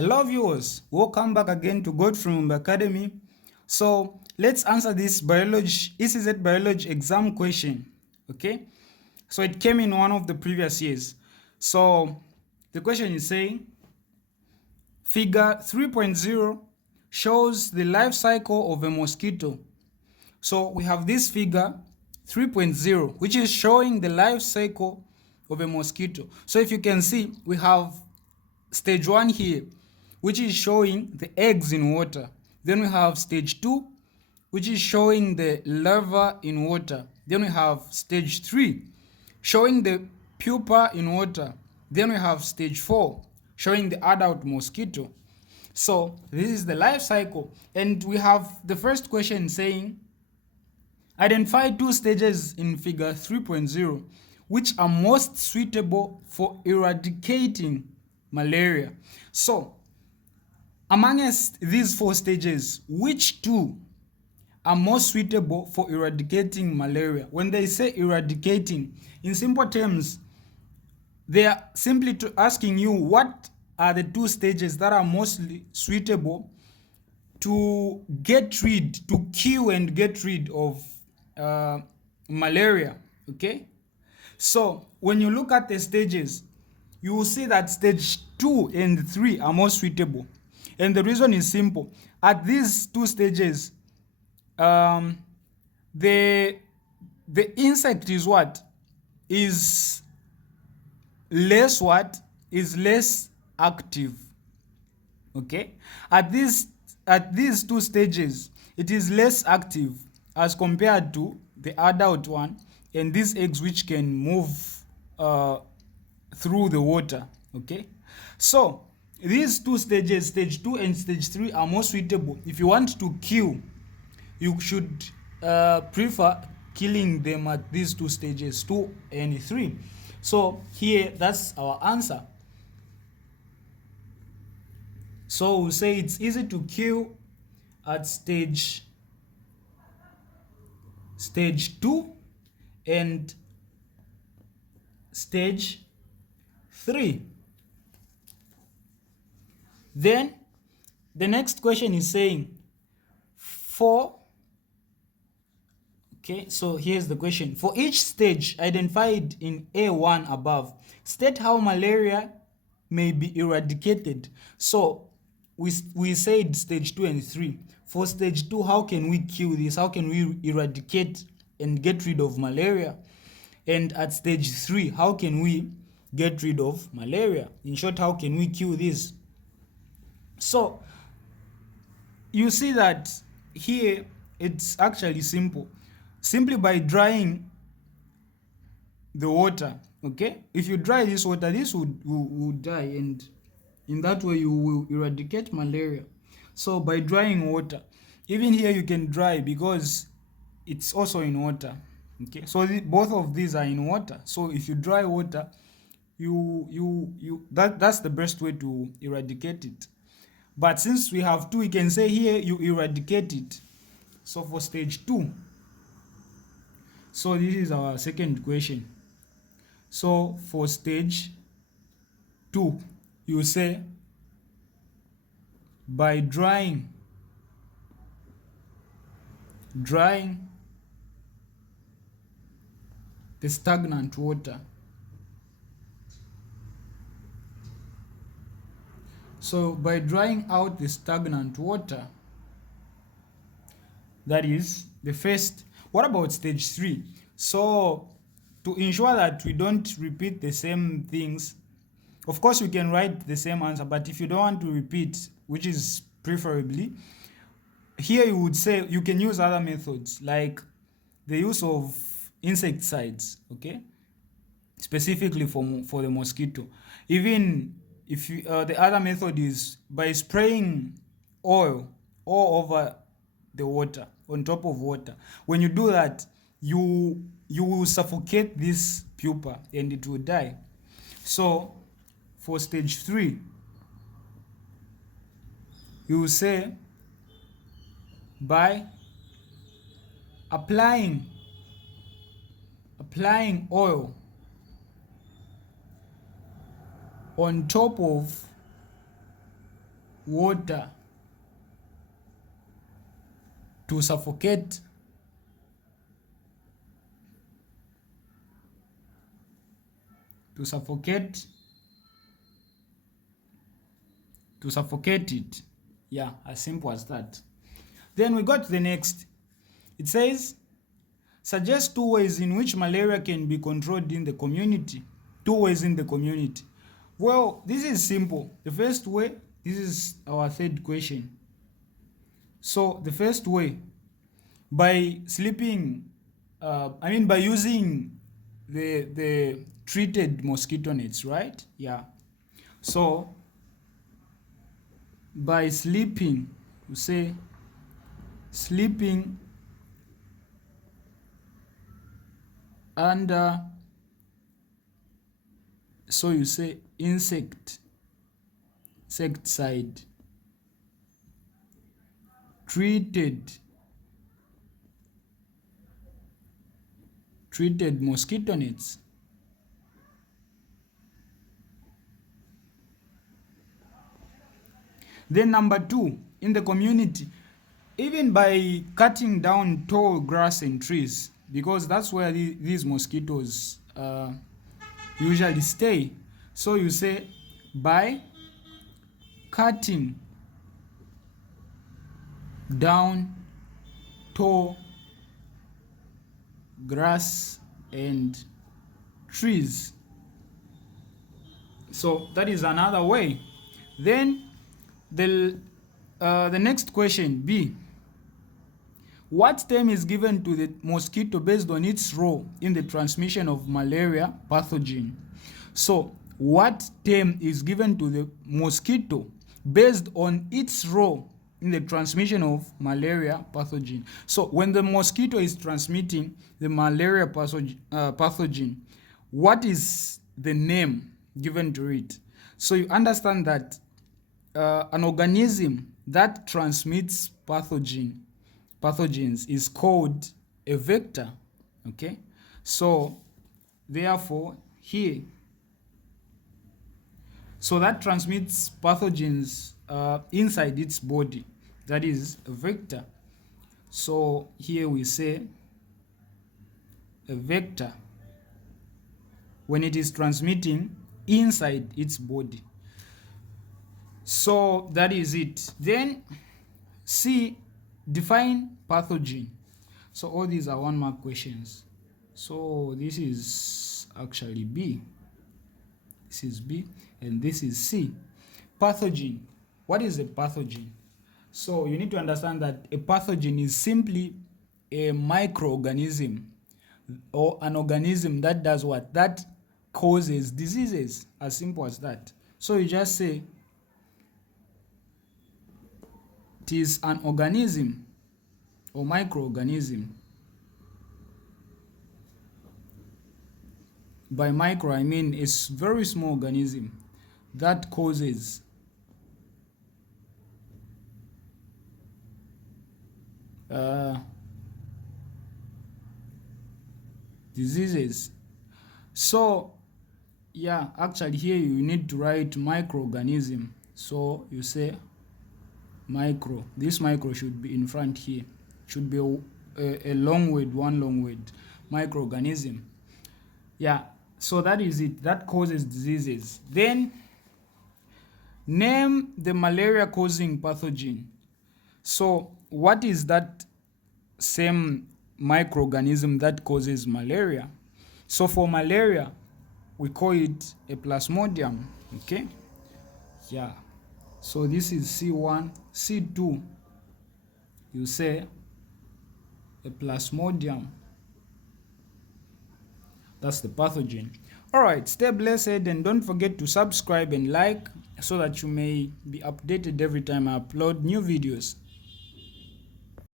Hello viewers, welcome back again to God from Academy. So let's answer this biology ECZ biology exam question. Okay, so it came in one of the previous years. So the question is saying figure 3.0 shows the life cycle of a mosquito. So we have this figure 3.0 which is showing the life cycle of a mosquito. So if you can see, we have stage 1 here, which is showing the eggs in water. Then we have stage 2, which is showing the larva in water. Then we have stage 3, showing the pupa in water. Then we have stage 4, showing the adult mosquito. So this is the life cycle. And we have the first question saying, identify two stages in figure 3.0 which are most suitable for eradicating malaria. So amongst these four stages, which two are most suitable for eradicating malaria? When they say eradicating, in simple terms, they are simply asking you what are the two stages that are mostly suitable to get rid, to kill and get rid of malaria. Okay, so when you look at the stages, you will see that stage 2 and 3 are more suitable, and the reason is simple. At these two stages, the insect is what is less active. Okay, at these two stages it is less active as compared to the adult one and these eggs which can move through the water. Okay, so these two stages, stage 2 and stage 3, are more suitable. If you want to kill, you should prefer killing them at these two stages, 2 and 3. So here, that's our answer. So we'll say it's easy to kill at stage 2 and stage 3. Then the next question is saying okay, so here's the question. For each stage identified in A1 above, state how malaria may be eradicated. So we said stage 2 and 3. For stage 2, how can we kill this? How can we eradicate and get rid of malaria? And at stage 3, how can we get rid of malaria? In short, how can we kill this? So you see that here it's actually simple. Simply by drying the water. Okay, if you dry this water, this would die, and in that way you will eradicate malaria. So by drying water, even here you can dry because it's also in water. Okay, so both of these are in water. So if you dry water, that's the best way to eradicate it. But since we have two, we can say here you eradicate it. So for stage 2, so this is our second question. So for stage 2, you say by drying the stagnant water. So by drying out the stagnant water, that is the first. What about stage 3? So to ensure that we don't repeat the same things, of course we can write the same answer, but if you don't want to repeat, which is preferably, here you would say you can use other methods like the use of insecticides, okay, specifically for the mosquito. Even if the other method is by spraying oil all over the water, on top of water. When you do that, you will suffocate this pupa and it will die. So for stage 3, you will say by applying oil on top of water to suffocate it. Yeah, as simple as that. Then we got the next. It says, suggest 2 ways in which malaria can be controlled in the community. 2 ways in the community. Well, this is simple. The first way, this is our third question. So the first way, by sleeping, by using the treated mosquito nets, right? Yeah. So by sleeping, you say sleeping under, so you say insecticide treated mosquito nets. Then number 2, in the community, even by cutting down tall grass and trees, because that's where these mosquitoes usually stay. So you say by cutting down tall grass and trees. So that is another way. Then the next question, B. What term is given to the mosquito based on its role in the transmission of malaria pathogen? So what term is given to the mosquito based on its role in the transmission of malaria pathogen? So when the mosquito is transmitting the malaria pathogen, what is the name given to it? So you understand that an organism that transmits pathogens is called a vector. Okay, so therefore here, so that transmits pathogens inside its body, that is a vector. So here we say a vector when it is transmitting inside its body. So that is it. Then C, define pathogen. So all these are 1 mark questions. So this is actually B. This is B and this is C. Pathogen. What is a pathogen? So you need to understand that a pathogen is simply a microorganism or an organism that does what? That causes diseases. As simple as that. So you just say it is an organism or microorganism. By micro, I mean a very small organism that causes diseases. So yeah, actually here you need to write microorganism. So you say micro. This micro should be in front here. Should be a long word, 1 long word. Microorganism. Yeah, so that is it. That causes diseases. Then name the malaria causing pathogen. So what is that same microorganism that causes malaria? So for malaria, we call it a plasmodium. Okay? Yeah. So this is C1. C2, you say a plasmodium. That's the pathogen. Alright, stay blessed and don't forget to subscribe and like so that you may be updated every time I upload new videos.